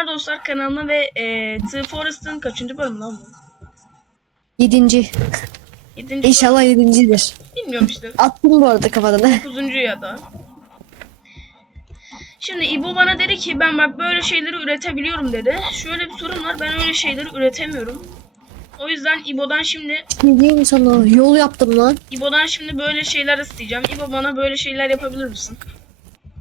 Selamlar dostlar kanalıma ve e, The Forest'ın kaçıncı bölümü lan bu? Yedinci. Yedinci İnşallah yedincidir. Bilmiyorum işte. Attım bu arada kafadan. Dokuzuncu ya da. Şimdi İbo bana dedi ki ben bak böyle şeyleri üretebiliyorum dedi. Şöyle bir sorun var ben öyle şeyleri üretemiyorum. O yüzden İbo'dan şimdi Ne diyeyim sana? Yol yaptım lan. İbo'dan şimdi böyle şeyler isteyeceğim. İbo bana böyle şeyler yapabilir misin?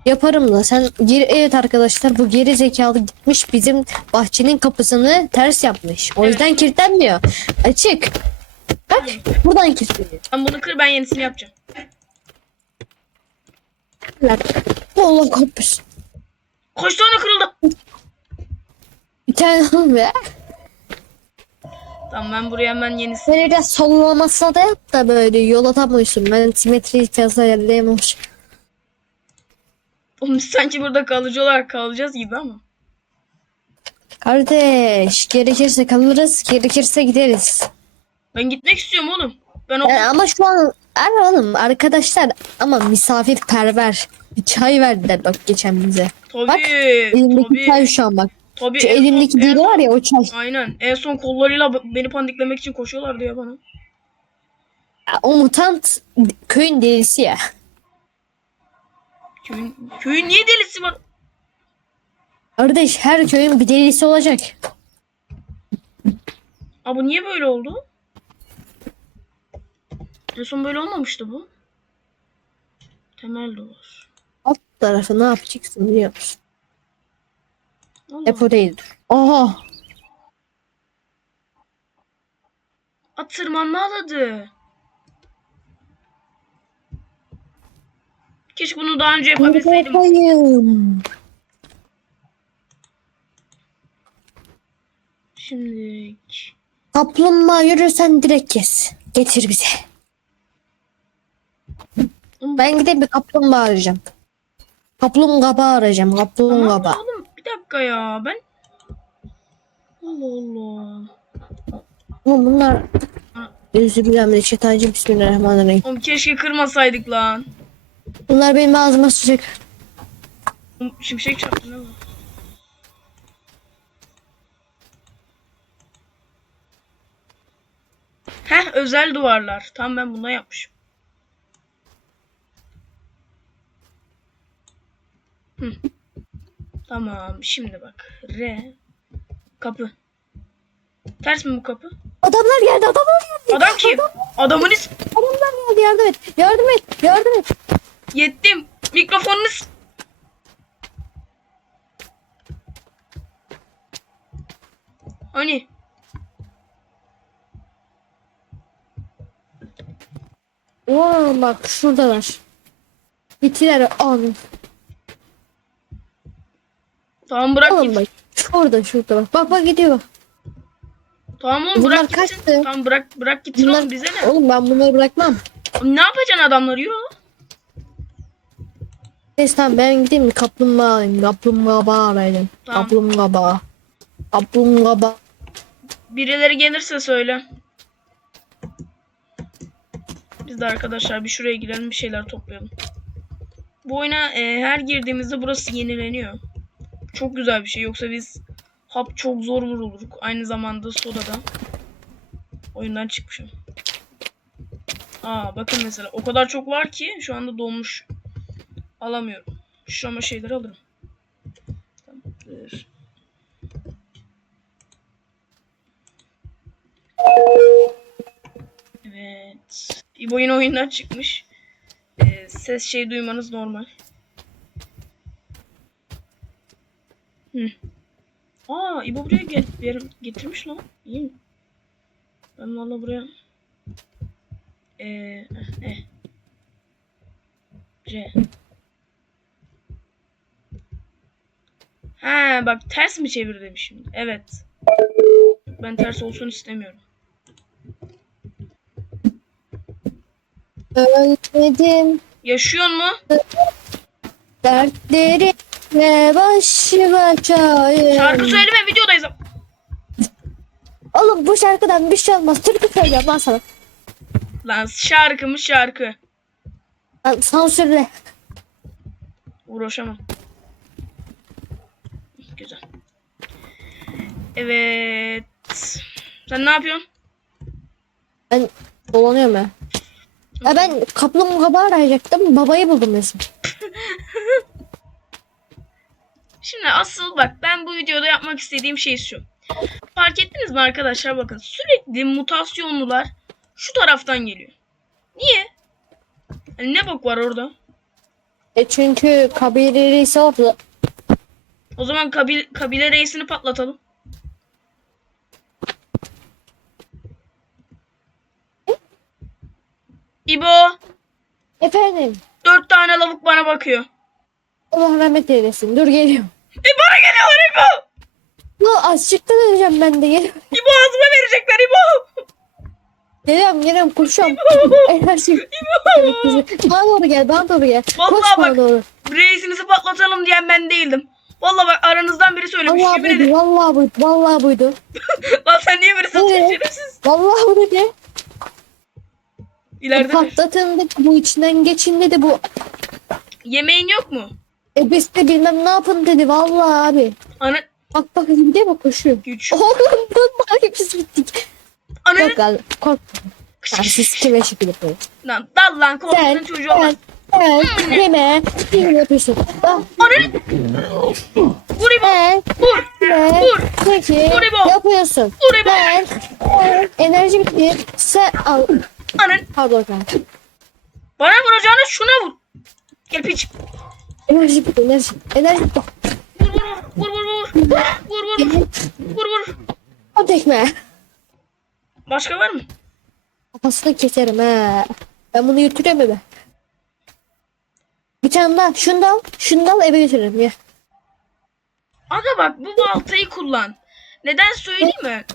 Yaparım da sen geri evet arkadaşlar bu geri zekalı gitmiş bizim bahçenin kapısını ters yapmış. O yüzden kilitlenmiyor. Açık. Bak buradan kilitleniyor. Ben bunu kır ben yenisini yapacağım. Lan. Allah kapısı. Kaç tane kırıldı? Bir tane al be. Tamam ben buraya hemen yenisini. Böyle biraz sollamasına da yap da böyle yol atamıyorsun. Ben simetriyi fazla ayarlayamamış. Oğlum sanki burada kalıcı olarak kalacağız gibi ama. Kardeş gerekirse kalırız gerekirse gideriz. Ben gitmek istiyorum oğlum. Ben o Ee, ama şu an er oğlum arkadaşlar ama misafirperver. Bir çay verdiler bak geçen bize. tabii Bak elimdeki çay tabii şu an bak. tabii Şu en son- elimdeki en deri son- var ya o çay. Aynen. En son kollarıyla beni paniklemek için koşuyorlardı ya bana. Ya, O mutant köyün delisi ya. Köyün, köyün niye delisi var? Kardeş her köyün bir delisi olacak. Aa bu niye böyle oldu? En son böyle olmamıştı bu. Temel duvar. Alt tarafı ne yapacaksın biliyor musun? Allah. Hep oraydı. Aha. At tırmanma aladı. Keşke bunu daha önce yapabilseydim. Şimdi Kaplumbağa yürürsen direkt kes. Getir bize. Ben gidip bir kaplumbağa arayacağım. Kaplumbağa arayacağım. Kaplumbağa. oğlum bir dakika ya ben Allah Allah. Oğlum bunlar Üzübülemle Bismillahirrahmanirrahim. Oğlum keşke kırmasaydık lan. Bunlar benim ağzıma sıcak. Şimşek çarptı ne var? Heh özel duvarlar. Tam ben bundan yapmışım. Hı. Tamam şimdi bak. R. Kapı. Ters mi bu kapı? Adamlar geldi adamlar geldi. Adam kim? Adamın ismi. Adamlar geldi yardım et. Yardım et. Yardım et. Yettim. Mikrofonunuz. Hani? Oo, bak şuradalar. Bitiler alın. Tamam bırak Alın git. bak. Şurada şurada bak. Bak bak gidiyor bak. Tamam oğlum Bunlar bırak gitsin. kaçtı. Tamam bırak bırak gitsin Bunlar, oğlum bize ne? oğlum ben bunları bırakmam. Oğlum Ne yapacaksın adamları lan. Neyse tamam ben gideyim mi kaplumbağa alayım. Kaplumbağa arayayım. Tamam. Kaplumbağa. Kaplumbağa. Birileri gelirse söyle. Biz de arkadaşlar bir şuraya girelim bir şeyler toplayalım. Bu oyuna e, her girdiğimizde burası yenileniyor. Çok güzel bir şey. Yoksa biz hap çok zor vurulurduk. Aynı zamanda soda da. Oyundan çıkmışım. Aa bakın mesela o kadar çok var ki şu anda dolmuş. Alamıyorum. Şu ama şeyleri alırım. Tamamdır. Evet. İbo yine oyundan çıkmış. Ee, ses şey duymanız normal. Hı. Aa İbo buraya get getirmiş lan. İyi mi? Ben valla buraya ee, eh. C. Ha bak ters mi çevir demişim. Evet. Ben ters olsun istemiyorum. Ölmedim. Yaşıyor mu? Dertleri ve başı başayım. Şarkı söyleme videodayız. Oğlum bu şarkıdan bir şey olmaz. Türkü söyleyeceğim lan sana. Lan şarkı mı şarkı? Lan sansürle. Uğraşamam. Güzel. Evet. Sen ne yapıyorsun? Ben dolanıyorum ya. Ya ben kaplumbağa arayacaktım. Babayı buldum mesela. Şimdi asıl bak ben bu videoda yapmak istediğim şey şu. Fark ettiniz mi arkadaşlar bakın sürekli mutasyonlular şu taraftan geliyor. Niye? Hani ne bok var orada? E çünkü kabile reisi orada. O zaman kabil kabile reisini patlatalım. İbo, Efendim. dört tane lavuk bana bakıyor. Allah rahmet eylesin. Dur geliyorum. İbo'na geliyorlar İbo. Bu azıcıktan öleceğim ben de. Geliyorum. İbo ağzıma verecekler İbo. Geliyorum geliyorum koşuyorum. Enerji. Bana doğru gel bana doğru gel. Vallahi Koş bana bak. doğru. Reisinizi patlatalım diyen ben değildim. Vallahi bak aranızdan biri söylemiş. Vallahi buydu vallahi buydu vallahi buydu. Lan sen niye böyle satıyorsun Evet. şerefsiz? Vallahi bu dedi. İleride de. Patlatın dedi bu içinden geçin dedi bu. Yemeğin yok mu? E biz de bilmem ne yapın dedi vallahi abi. Ana Bak bak gidiyor bak koşuyor. güç. Oğlum bunlar biz bittik. Ana Yok galiba korkma. Ya siz kime şekil yapıyorsunuz? lan dal lan korkutun Sen, çocuğu olmaz. sen kime şekil yapıyorsun? Bak Ananı. Vur İbo. Vur. kime Vur. şekil Vur İbo. yapıyorsun? Vur İbo. Ben, ben enerji bitti. Sen al. Ananı. Pardon kanka. Bana vuracağını şuna vur. Gel piç. Enerji bitti enerji. Enerji bitti. Vur vur vur. Vur vur vur. Vur vur vur. O tekme. Başka var mı? Kafasını keserim ha. Ben bunu götürüyorum eve. Bir tane daha. Şunu da al. Şunu da al eve götürürüm ya. Aga bak bu baltayı kullan. Neden söyleyeyim mi?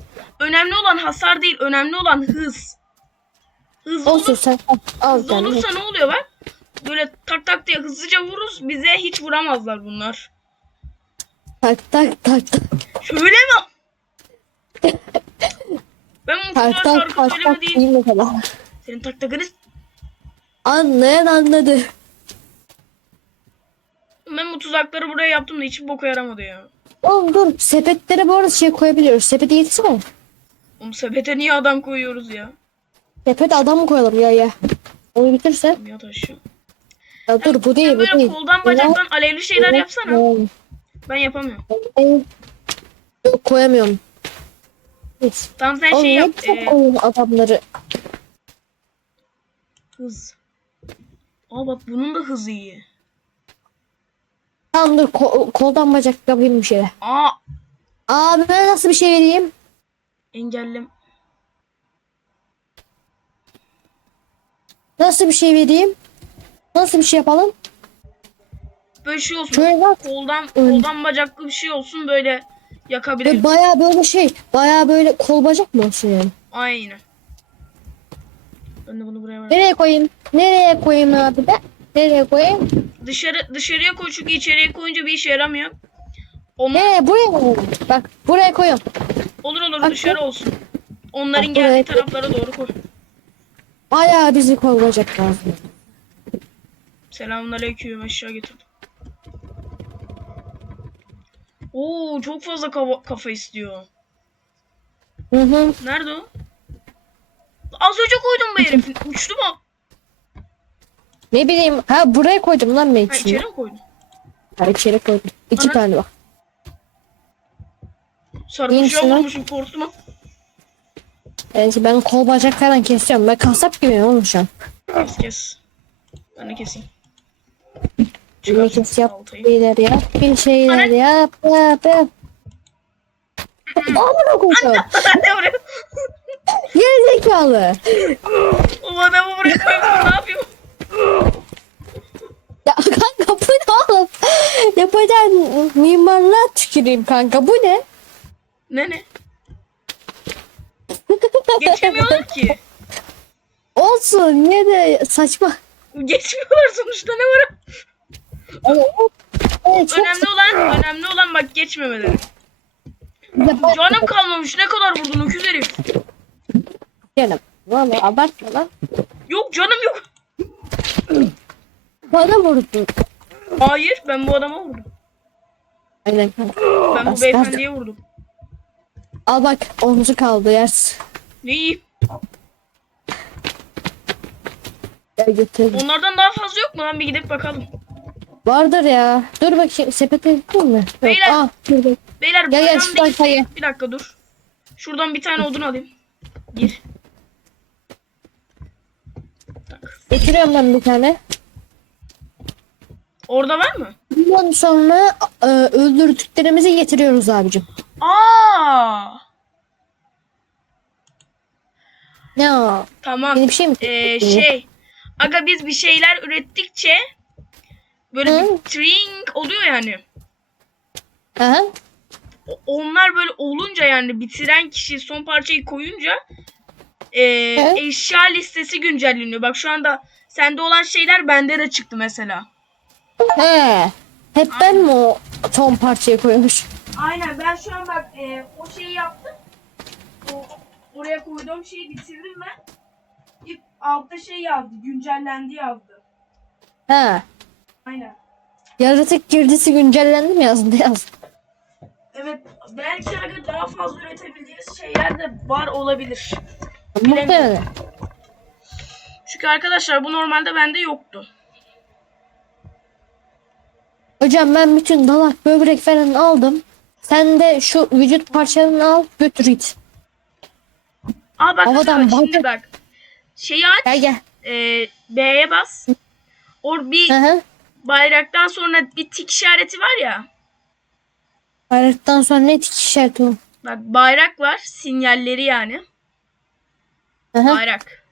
Önemli olan hasar değil, önemli olan hız. Hızlı, Olsun sen al. al hızlı olursa ne oluyor bak? Böyle tak tak diye hızlıca vururuz. Bize hiç vuramazlar bunlar. Tak tak tak tak. Şöyle mi? Ben Tak mutlaka tak şarkı tak söyleme tak. değil. İyi mesela. Senin tak takını Anlayan anladı. ben bu tuzakları buraya yaptım da hiç boka yaramadı ya. Oğlum dur sepetlere bu arada şey koyabiliyoruz. Sepeti getirsene. Oğlum sepete niye adam koyuyoruz ya? Sepete adam mı koyalım ya ya. Onu bitirse. Ya. Ya dur bu değil bu böyle değil. koldan bacaktan alevli şeyler yapsana. Ben yapamıyorum. Yok koyamıyorum. Neyse. Tamam sen Oğlum şey yap. ee, adamları. Hız. Aa bak bunun da hızı iyi. Tamam dur ko- koldan bacak yapayım bir şeyler. Aa Abi ben nasıl bir şey vereyim? engellem. Nasıl bir şey vereyim? Nasıl bir şey yapalım? Böyle şey olsun. Şöyle bak. Koldan koldan bacaklı bir şey olsun böyle yakabilirim. Böyle Baya böyle şey. Baya böyle kol bacak mı olsun yani? Aynen. Ben de bunu buraya ver. Nereye koyayım? Nereye koyayım abi ben? Nereye koyayım? Dışarı dışarıya koy çünkü içeriye koyunca bir işe yaramıyor. Onu Nereye? Buraya koyayım? Bak buraya koyuyorum. olur olur Bak, dışarı olsun. Onların Bak, geldiği taraflara doğru koy. Baya bizi kol bacak lazım. Selamünaleyküm aşağı getirdim. Oo çok fazla kafa, kafa istiyor. Hı hı. Nerede o? Az önce koydum bu herifin. Uçtu mu? Ne bileyim. Ha buraya koydum lan ben Ha içine. içeri mi koydun? Ha içeri koydum. İki Ana- tane bak. Lan? vurmuşum korktum ha. Yani ben kol bacak falan kesiyorum. Ben kasap gibiyim oğlum şu an. Kes kes. Ben de keseyim. Bir kes yap. Bir şeyler yap. Bir şeyler Ana- yap. Yap yap. Amına koyacağım. ne buraya? Geri zekalı. O adamı buraya koymuş ne yapayım? Ya kanka bu ne oğlum? Yapacağın mimarlığa tüküreyim kanka. Bu ne? Ne ne? Geçemiyorlar ki. Olsun ne de saçma. Geçmiyorlar sonuçta ne var? Evet, evet, çok Önemli olan, önemli olan bak geçmemeleri. saçma. Canım kalmamış ne kadar vurdun öküz herif. Canım. Valla abartma lan. Yok canım yok. Bana vurdun. Hayır ben bu adama vurdum. Aynen kanka. Ben bu Az beyefendiye vurdum. Al bak omzu kaldı yersin. Ne iyi. Gel götür. Onlardan daha fazla yok mu lan bir gidip bakalım. Vardır ya. Dur bakayım sepete mı? Yok. Beyler. Aa, dur bak. Beyler Gel gel değil. kayı. Bir dakika dur. Şuradan bir tane odun alayım. Gir. Tak. Getiriyorum ben bir tane. Orada var mı? Bundan sonra e, öldürdüklerimizi getiriyoruz abicim. Aa! Ya Tamam. yeni bir şey mi? Ee, şey. Aga biz bir şeyler ürettikçe böyle Hı. bir string oluyor yani. Aha. O- Onlar böyle olunca yani bitiren kişi son parçayı koyunca e, Hı. eşya listesi güncelleniyor. Bak şu anda sende olan şeyler bende de çıktı mesela. He. Hep ben mi o son parçayı koymuş? Aynen ben şu an bak e, o şeyi yaptım. O, oraya koyduğum şeyi bitirdim ben. İlk altta şey yazdı. Güncellendi yazdı. He. Aynen. Yaratık girdisi güncellendi mi yazdı yazdı. Evet belki aga daha fazla üretebildiğiniz şeyler de var olabilir. Muhtemelen. Çünkü arkadaşlar bu normalde bende yoktu. Hocam ben bütün dalak böbrek falan aldım. Sen de şu vücut parçalarını al götür git. Aa bak Havadan şimdi bak-. Şeyi aç. Gel gel. e, B'ye bas. Or bir Hı hı. bayraktan sonra bir tik işareti var ya. Bayraktan sonra ne tik işareti o? Bak bayrak var. Sinyalleri yani. Hı hı. Bayrak.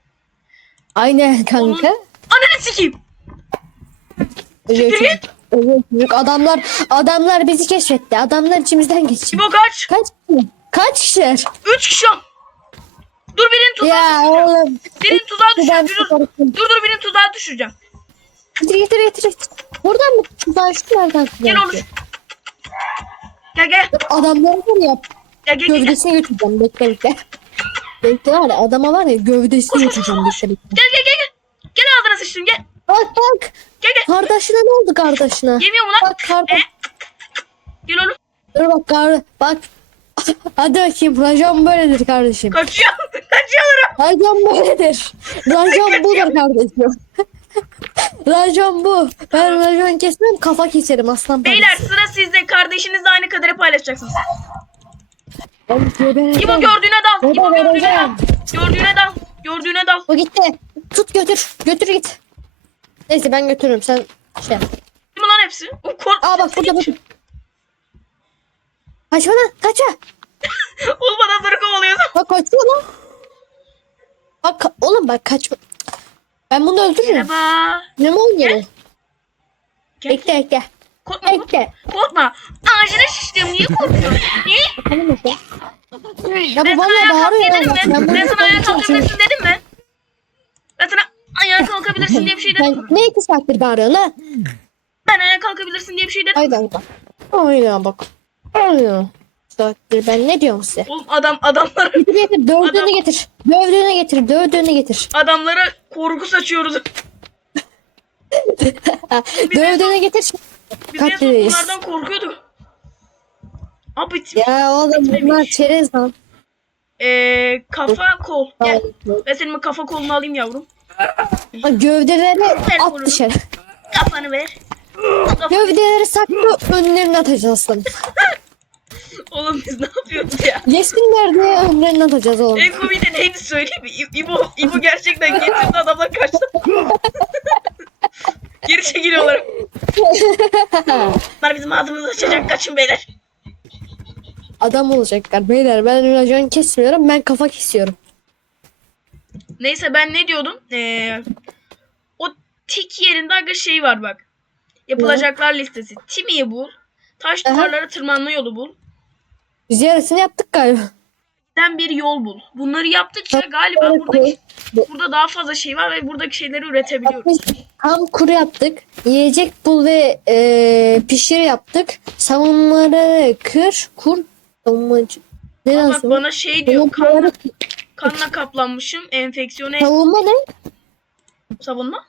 Aynen kanka. Ananı sikeyim. Siktir çocuk. Öyle çocuk. Adamlar adamlar bizi keşfetti. Adamlar içimizden geçiyor. İbo kaç? Kaç kişi? Kaç kişiler? Üç kişi. Dur birinin tuzağa Ya düşüreceğim. oğlum. Birinin tuzağa düşüreceğim. Dur, dur dur birinin tuzağa düşüreceğim. Getir getir getir. getir. Buradan mı? Buradan şu yerden. Gel oğlum. Gel gel. Adamları var ya Gel gel gel. Gel gövdesini götüreceğim. Bekle bekle. Bekle var ya adama var ya gövdesini götüreceğim. Bekle bekle. gel gel. Gel, gel ağzına sıçtım gel. Bak bak. Gel gel. Kardeşine ne oldu kardeşine? Yemiyor mu lan? Bak kardeş. Gel oğlum. Dur bak kar bak. Hadi bakayım racon böyledir kardeşim. Kaçıyor. Kaçıyor. Racon böyledir. Racon budur kardeşim. racon bu. Ben racon kesmem kafa keserim aslan Beyler sıra sizde. Kardeşinizle aynı kaderi paylaşacaksınız. Gebereceğim. İbo gördüğüne dal. Baba, İbo gördüğüne dal. Gördüğüne dal. Gördüğüne dal. O gitti. Tut götür. Götür git. Neyse ben götürürüm sen şey yap. Mi lan hepsi? O kork. Aa bak burada bak. Kaçma lan kaça. Oğlum adamları kovalıyorsun. Bak kaçıyor lan. Bak ka- oğlum bak kaçma. Ben bunu öldürürüm. Merhaba. Ne mi oynuyor? Gel. Bekle bekle. Korkma korkma. Bekle. Korkma. Ağzına şiştim. Niye korkuyorsun? Niye? Tamam bekle. Ya Ben kalk bağırıyor ben bunu Ben sana ayağa kalkabilirsin dedim mi? Ben sana ayağa kalkabilirsin diye bir şey dedim? Sen ne iki saattir bağırıyorsun ha? Ben ayağa kalkabilirsin diye bir şey dedim? Aynen bak. Aynen bak. Aynen. Saattir ben ne diyorum size? Oğlum adam adamlara Getir getir dövdüğünü Adam- getir. Dövdüğünü getir. Dövdüğünü getir. adamlara korku saçıyoruz. Dövdüğünü getir. Biz en son Katledeyiz. bunlardan korkuyorduk. Abi Ya oğlum bunlar çerez lan. Ee, kafa kol. Gel. Ben senin kafa kolunu alayım yavrum. Gövdeleri at dışarı. Kafanı ver. Kafanı- Gövdeleri saklı önlerine atacağız aslanım. Oğlum biz ne yapıyoruz ya? Yesinler diye önlerine atacağız oğlum. En komiği de neydi söyleyeyim mi? İ- İbo, İbo gerçekten getirdi adamlar kaçtı. Geri çekiliyorlar. Bunlar bizim ağzımızı açacak kaçın beyler. Adam olacaklar beyler ben racon kesmiyorum ben kafa kesiyorum. Neyse ben ne diyordum? Ee, o tik yerinde aga şey var bak. Yapılacaklar listesi. Timi'yi bul. Taş Aha. duvarlara tırmanma yolu bul. Biz yarısını yaptık galiba. Den bir yol bul. Bunları yaptıkça galiba buradaki burada daha fazla şey var ve buradaki şeyleri üretebiliyoruz. Ham kuru yaptık. Yiyecek bul ve e, pişir yaptık. Savunmaları kır, kur, savunmacı. Ne Bak lazım? bana şey diyor. Kan, Savunmaları, kanla kaplanmışım. Enfeksiyona savunma ne? savunma.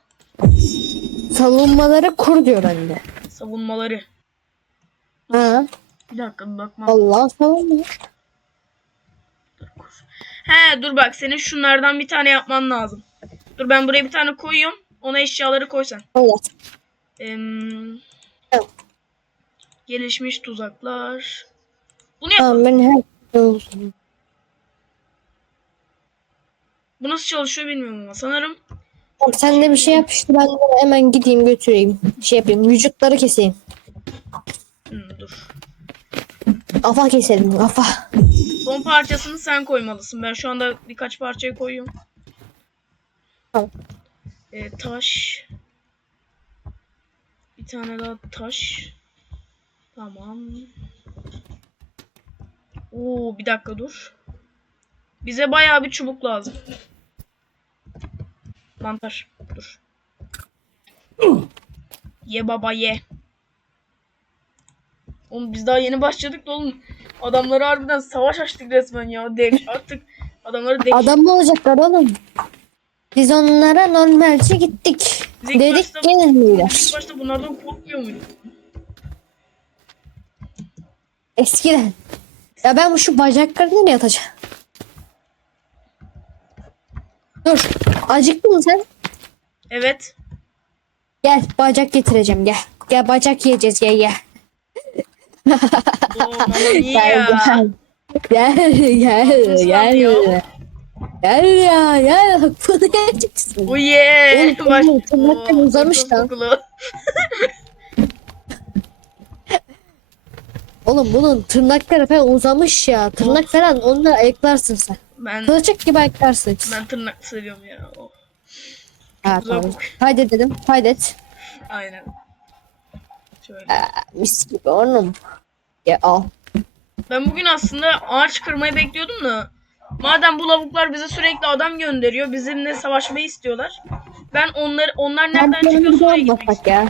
Savunmaları kur diyor anne. Savunmaları. Ha, Bir dakika bir bakmam. Allah savunma. He dur bak senin şunlardan bir tane yapman lazım. Dur ben buraya bir tane koyuyorum. Ona eşyaları koy sen. Evet. Evet. gelişmiş tuzaklar. Bunu yap. Tamam ben her şey olsun. Bu nasıl çalışıyor bilmiyorum ama sanırım. Tamam, sen de bir şey yap işte ben de hemen gideyim götüreyim. Şey yapayım vücutları keseyim. Hmm, dur. Kafa keselim kafa. Son parçasını sen koymalısın. Ben şu anda birkaç parçayı koyuyorum. Tamam. Ee, taş. Bir tane daha taş. Tamam. Oo bir dakika dur. Bize bayağı bir çubuk lazım. Mantar. Dur. Ye baba ye. Oğlum biz daha yeni başladık da oğlum. Adamları harbiden savaş açtık resmen ya. Dev artık adamları dev. Adam mı olacaklar oğlum? Biz onlara normalce gittik. Biz Dedik başta- gelin beyler. İlk başta bunlardan korkmuyor muyduk? Eskiden. Ya ben bu şu bacaklarını nereye atacağım? Dur. Acıktın mı sen? Evet. Gel bacak getireceğim gel. Gel bacak yiyeceğiz gel gel. Oo mama niye Gel ya? gel. Gel gel Nasıl gel. ya? Gel ya gel bak bunu yiyeceksin. Bu ye. Oğlum, Baş... tırnaklar Oo, uzamış çok lan. kokulu. Oğlum bunun tırnakları falan uzamış ya. Tırnak falan onları ayıklarsın sen. Ben Kılçık gibi ayıklarsın. ben tırnak seviyorum ya. Güzel tamam. kokuyor. Kaydedelim. Kaydet. aynen. Şöyle. Aa, mis gibi oğlum. Ya al. Ben bugün aslında ağaç kırmayı bekliyordum da madem bu lavuklar bize sürekli adam gönderiyor, bizimle savaşmayı istiyorlar. Ben onları onlar nereden Kamplarını çıkıyorsa oraya gitmek bakmak ya.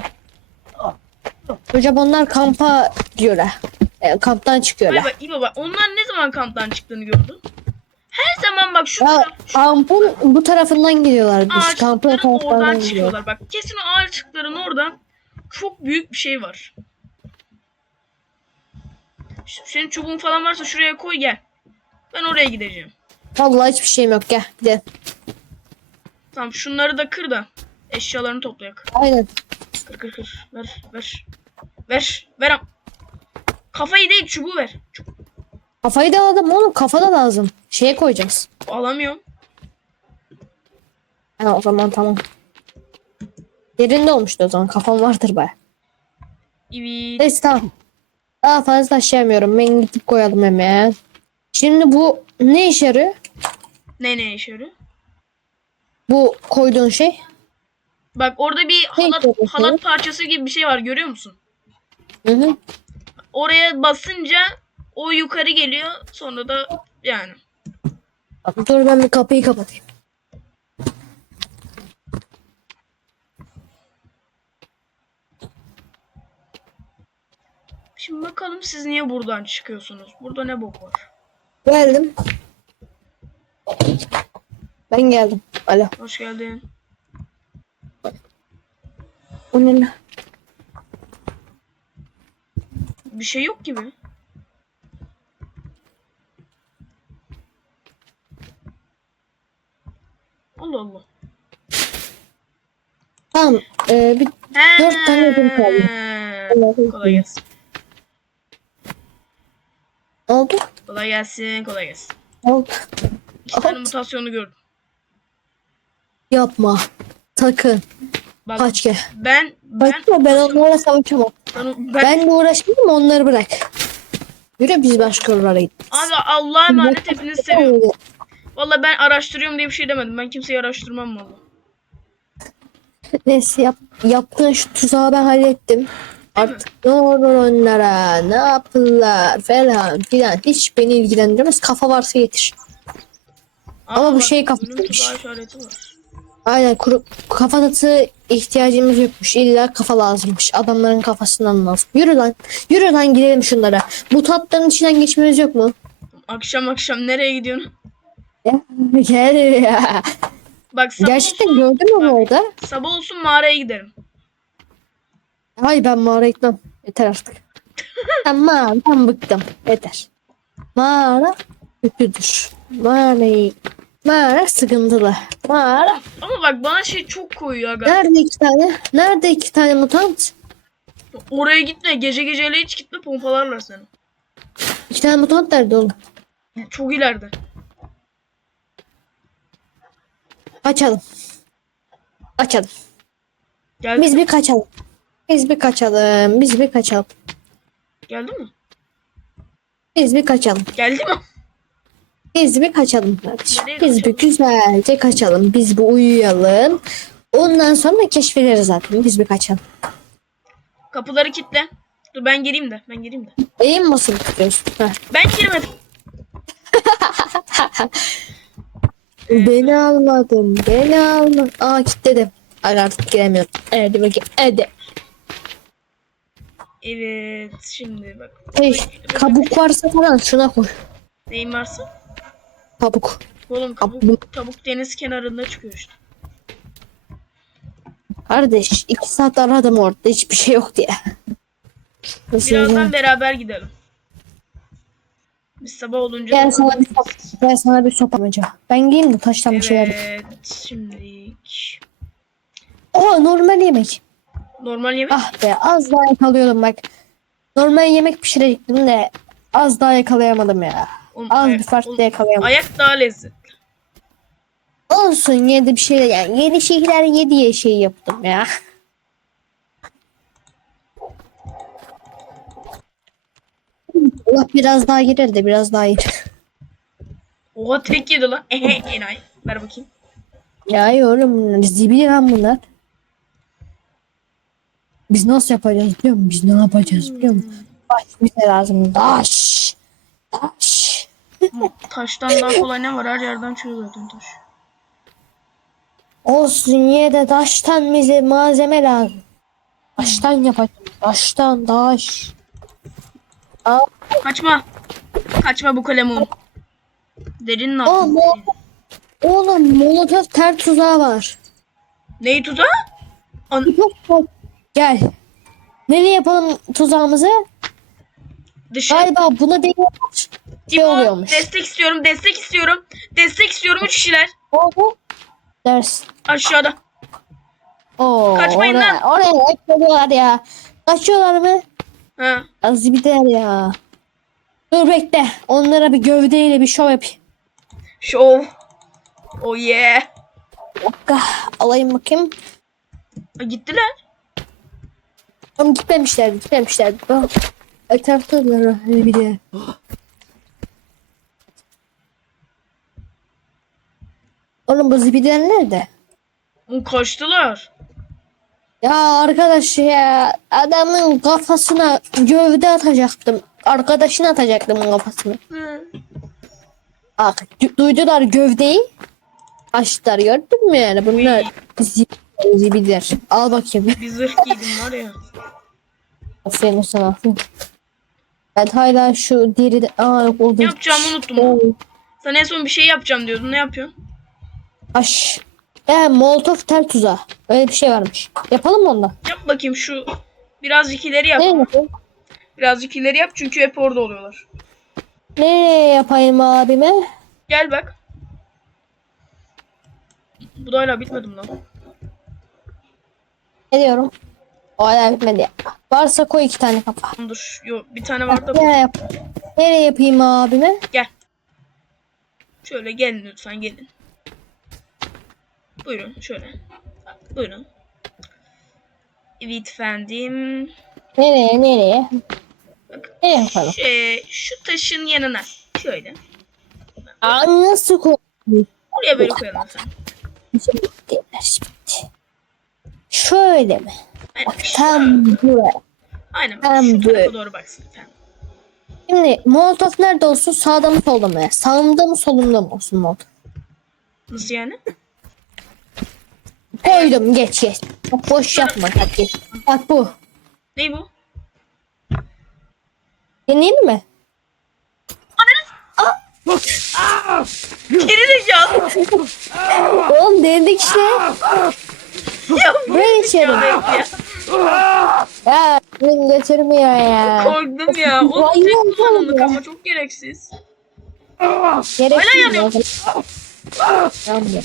Hocam onlar kampa diyorlar. E, kamptan çıkıyorlar. Hayır bak iyi baba onlar ne zaman kamptan çıktığını gördün? Her zaman bak şu Ya taraf, şu kampın bu tarafından gidiyorlar. Biz kampın ağaçlıkların oradan taraflarından gidiyorlar. çıkıyorlar. Bak kesin o ağaçlıkların oradan çok büyük bir şey var. Ş- Senin çubuğun falan varsa şuraya koy gel. Ben oraya gideceğim. Vallahi hiçbir şeyim yok gel gidelim. Tamam şunları da kır da eşyalarını toplayak. Aynen. Kır kır kır. Ver ver. Ver. Ver. am- Kafayı değil çubuğu ver. Kafayı da aldım oğlum kafa da lazım. Şeye koyacağız. Alamıyorum. Ha, o zaman tamam. Yerinde olmuştu o zaman kafam vardır baya. Evet. Neyse tamam. Daha fazla taşıyamıyorum. Ben gidip koyalım hemen. Şimdi bu ne işe yarıyor? Ne ne işe yarıyor? Bu koyduğun şey. Bak orada bir halat, halat parçası gibi bir şey var görüyor musun? Hı hı. Oraya basınca o yukarı geliyor. Sonra da yani. Dur ben bir kapıyı kapatayım. Şimdi bakalım siz niye buradan çıkıyorsunuz? Burada ne bok var? Geldim. Ben geldim. Alo. Hoş geldin. O ne? Bir şey yok gibi. Allah Allah. Tamam. Ee, bir He. Dört tane ödül kaldı. Kolay gelsin. oldu? Kolay gelsin. Kolay gelsin. Oldu? İki tane Hop. mutasyonu gördüm. Yapma. Sakın. Bak Kaç kere. ben ben Bakma ben onlarla savaşamam. ben, ben, uğraşmayayım onları bırak. Yürü biz başka yollara gidelim. abi Allah'a emanet hepinizi seviyorum. Valla ben araştırıyorum diye bir şey demedim. Ben kimseyi araştırmam valla. Neyse yap, yaptığın şu tuzağı ben hallettim. Artık ne olur onlara ne yapırlar falan filan hiç beni ilgilendirmez. Kafa varsa yetir. Ama bu bak, şey var. Aynen kuru, kafa tatı ihtiyacımız yokmuş. İlla kafa lazımmış. Adamların kafasından lazım. Yürü lan. Yürü lan gidelim şunlara. Bu tatların içinden geçmemiz yok mu? Akşam akşam nereye gidiyorsun? Gel ya. Bak sabah Gerçekten olsun, gördün mü orada? sabah olsun mağaraya giderim. Hayır ben mağara gitmem. Yeter artık. ben mağaradan bıktım. Yeter. Mağara kötüdür. Mağara, mağara sıkıntılı. Mağara. Ama bak bana şey çok koyuyor aga. Nerede iki tane? Nerede iki tane mutant? Oraya gitme. Gece geceyle hiç gitme pompalarlar seni. İki tane mutant nerede oğlum? Çok ileride. Açalım. Açalım. Geldi, Biz bir kaçalım. Biz bir kaçalım. Biz bir kaçalım. geldi mi? Biz bir kaçalım. Geldi mi? Biz bir kaçalım kardeşim. Nereye Biz bir güzelce kaçalım. Biz bir uyuyalım. Ondan sonra keşfederiz zaten. Biz bir kaçalım. Kapıları kilitle. Dur ben gireyim de. Ben gireyim de. Eğim nasıl tutuyorsun? Heh. Ben girmedim. Beni almadın. Beni almadın. Aa kilitledim. Ay artık giremiyorum. Hadi bakayım. Hadi. Evet. Şimdi bak. Hey, kabuk varsa falan şuna koy. Neyim varsa? Kabuk. Oğlum kabuk, Kabuk. kabuk deniz kenarında çıkıyor işte. Kardeş iki saat aradım orada hiçbir şey yok diye. Birazdan beraber gidelim. Biz sabah olunca... Gel sana bir gel sana bir sopa amca. Ben giyeyim de taştan bir şeyler. Evet. Şimdi... Oha normal yemek. Normal yemek. Ah be az daha yakalıyordum bak. Normal yemek pişirecektim de az daha yakalayamadım ya. Oğlum, Az ayak- bir farklı yakalayamadım. Ayak daha lezzetli. Olsun yedi bir şey yani yedi şeyler yedi şey yaptım ya. Allah biraz daha girer de biraz daha girer. Oha tek yedi lan. Ehe enayi. Ver bakayım. Ya yorum zibili lan bunlar. Biz nasıl yapacağız biliyor musun? Biz ne yapacağız biliyor musun? Taş bize lazım. Taş. Taş. Taştan daha kolay ne var? Her yerden çıkıyor zaten taş. Olsun yine de taştan bize malzeme lazım. Taştan yapacağız. Taştan taş. Aa, Kaçma. Kaçma bu kalemun. Aa, altında. mo- oğlum molotof ter tuzağı var. Neyi tuzağı? An Gel. Nereye yapalım tuzağımızı? dışı. Galiba buna değil. Şey oluyormuş. destek istiyorum. Destek istiyorum. Destek istiyorum. Üç kişiler. Oldu. Ders. Aşağıda. Oo, Kaçmayın oraya, lan. Oraya ekliyorlar ya. Kaçıyorlar mı? Ha. Az bir der ya. Dur bekle. Onlara bir gövdeyle bir şov yapayım. Şov. Oh yeah. Bir dakika. Alayım bakayım. Ha, gittiler. Ama gitmemişler. Gitmemişler. Bak. Etraftalar hani bir de. Oğlum bu zibidiler nerede? Kaçtılar. Ya arkadaş ya adamın kafasına gövde atacaktım. Arkadaşına atacaktım kafasına. Hı. Bak du- duydular gövdeyi. Açtılar gördün mü yani bunlar zi- zibidir. Al bakayım. Bir zırh giydim var ya. Aferin sana. Ben hala şu deride... Aa yok oldu. Ne yapacağımı unuttum. Oo, Sen en son bir şey yapacağım diyordun. Ne yapıyorsun? Aş. E, Molotov tel tuzağı. Öyle bir şey varmış. Yapalım mı ondan? Yap bakayım şu. Birazcık ileri yap. Ne yapayım? Birazcık ileri yap çünkü hep orada oluyorlar. Nereye yapayım abime? Gel bak. Bu da hala bitmedi mi lan? Ne diyorum? O hala bitmedi ya. Varsa koy iki tane kafa. Dur. Yok bir tane var da. Nereye, yap Nereye yapayım abime? Gel. Şöyle gelin lütfen gelin. Buyurun şöyle. Buyurun. Evet efendim. Nereye nereye? Nereye yapalım? Şey, şu taşın yanına. Şöyle. Aa, nasıl koy? Buraya böyle koyalım efendim. Şöyle mi? Aynen. Tam buraya. Aynen. tam Şu tarafa böyle. doğru baksın efendim. Şimdi Molotov nerede olsun? Sağda mı solda mı? Sağımda mı solumda mı olsun Molotov? Nasıl yani? Koydum geç geç. Çok boş yapma hadi. Bak bu. Ne bu? Deneyelim mi? Geri zekalı. Oğlum denedik işte. Ya Böyle içerim. ya. Ya beni götürmüyor ya. Korktum ya. Oğlum Vay tek kullanımlık ya. ama çok gereksiz. Gereksiz yanıyor. ya. Yanmıyor.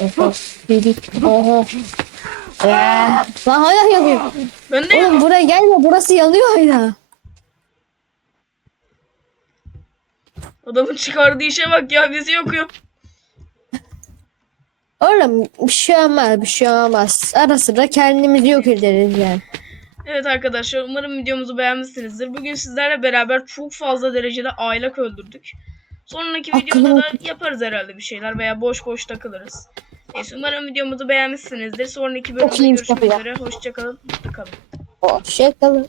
Oho. Dedik. Oho. Ee, lan hala yanıyor. Ben de Oğlum buraya gelme burası yanıyor hala. adamın çıkardığı işe bak ya bizi yakıyor. Oğlum bir şey olmaz bir şey olmaz. Ara sıra kendimizi yok ederiz yani. Evet arkadaşlar umarım videomuzu beğenmişsinizdir. Bugün sizlerle beraber çok fazla derecede aylak öldürdük. Sonraki videoda da yaparız herhalde bir şeyler veya boş boş takılırız. Neyse umarım videomuzu beğenmişsinizdir. Sonraki bölümde görüşmek üzere. Hoşçakalın. Mutlu kalın. Hoşçakalın.